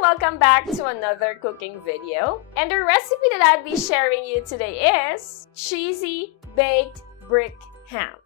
Welcome back to another cooking video. And the recipe that I'll be sharing you today is cheesy baked brick ham.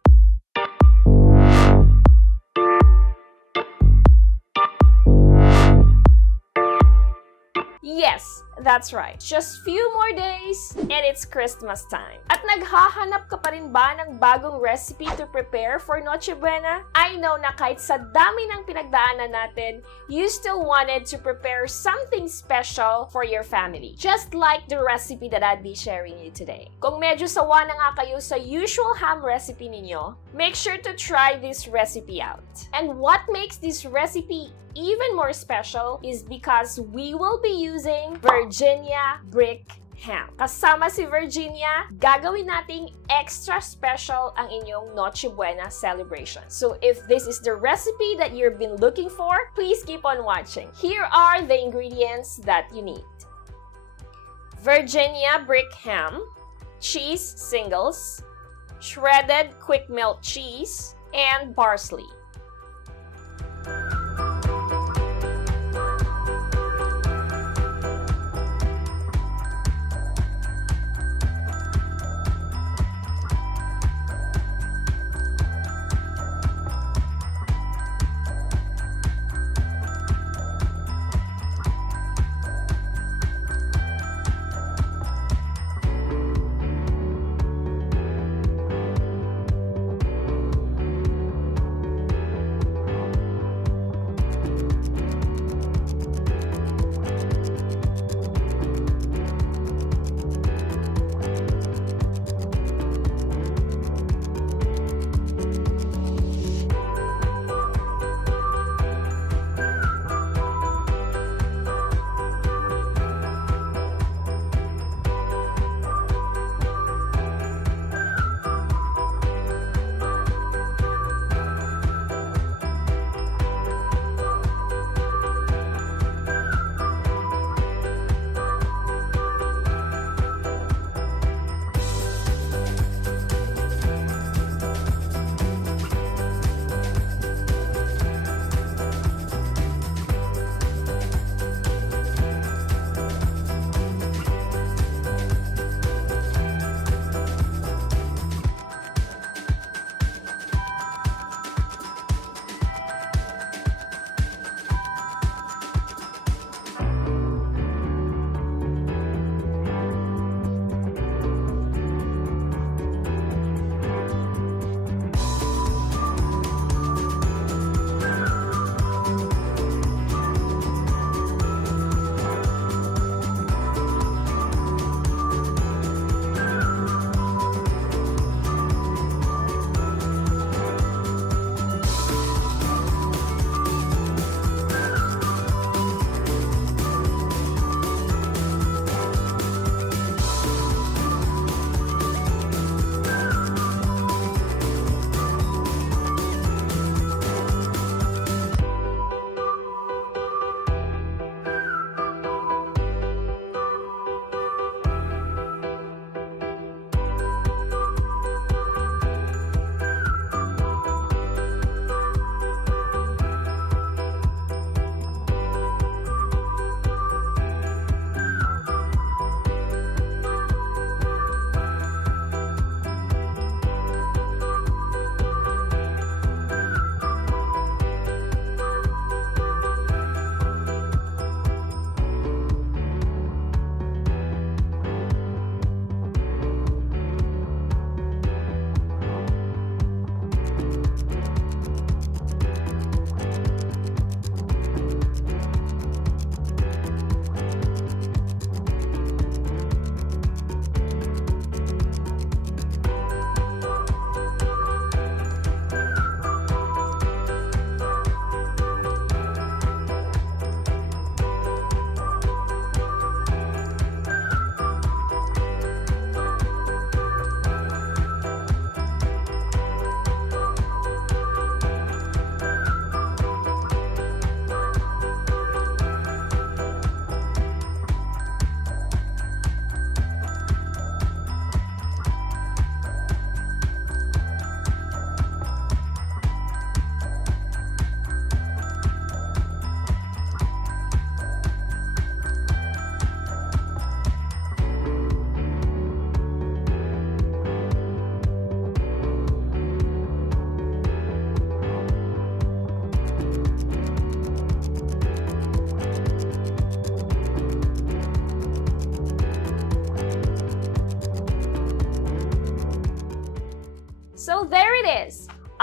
Yes, that's right. Just few more days and it's Christmas time. At naghahanap ka pa rin ba ng bagong recipe to prepare for Noche Buena? I know na kahit sa dami ng pinagdaanan natin, you still wanted to prepare something special for your family. Just like the recipe that I'll be sharing you today. Kung medyo sawa na nga kayo sa usual ham recipe ninyo, make sure to try this recipe out. And what makes this recipe even more special is because we will be using Virginia brick ham. Kasama si Virginia, gagawin nating extra special ang inyong Noche Buena celebration. So if this is the recipe that you've been looking for, please keep on watching. Here are the ingredients that you need. Virginia brick ham, cheese singles, shredded quick melt cheese, and parsley.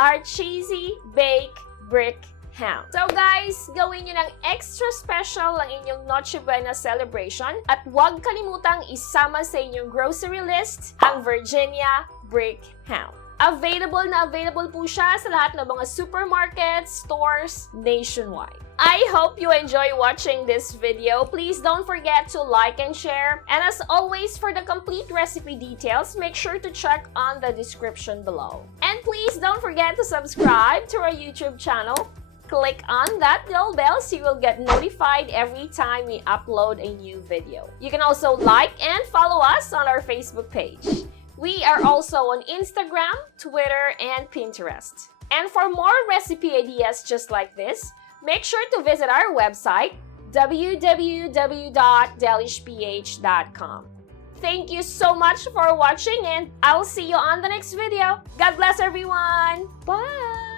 our cheesy baked brick ham. So guys, gawin nyo ng extra special ang inyong Noche Buena celebration at huwag kalimutang isama sa inyong grocery list ang Virginia brick ham. Available po siya sa lahat ng mga supermarkets, stores, nationwide. I hope you enjoy watching this video. Please don't forget to like and share. And as always, for the complete recipe details, make sure to check on the description below. And please don't forget to subscribe to our YouTube channel. Click on that little bell so you will get notified every time we upload a new video. You can also like and follow us on our Facebook page. We are also on Instagram, Twitter, and Pinterest. And for more recipe ideas just like this, make sure to visit our website, www.delishph.com. Thank you so much for watching, and I'll see you on the next video. God bless everyone! Bye!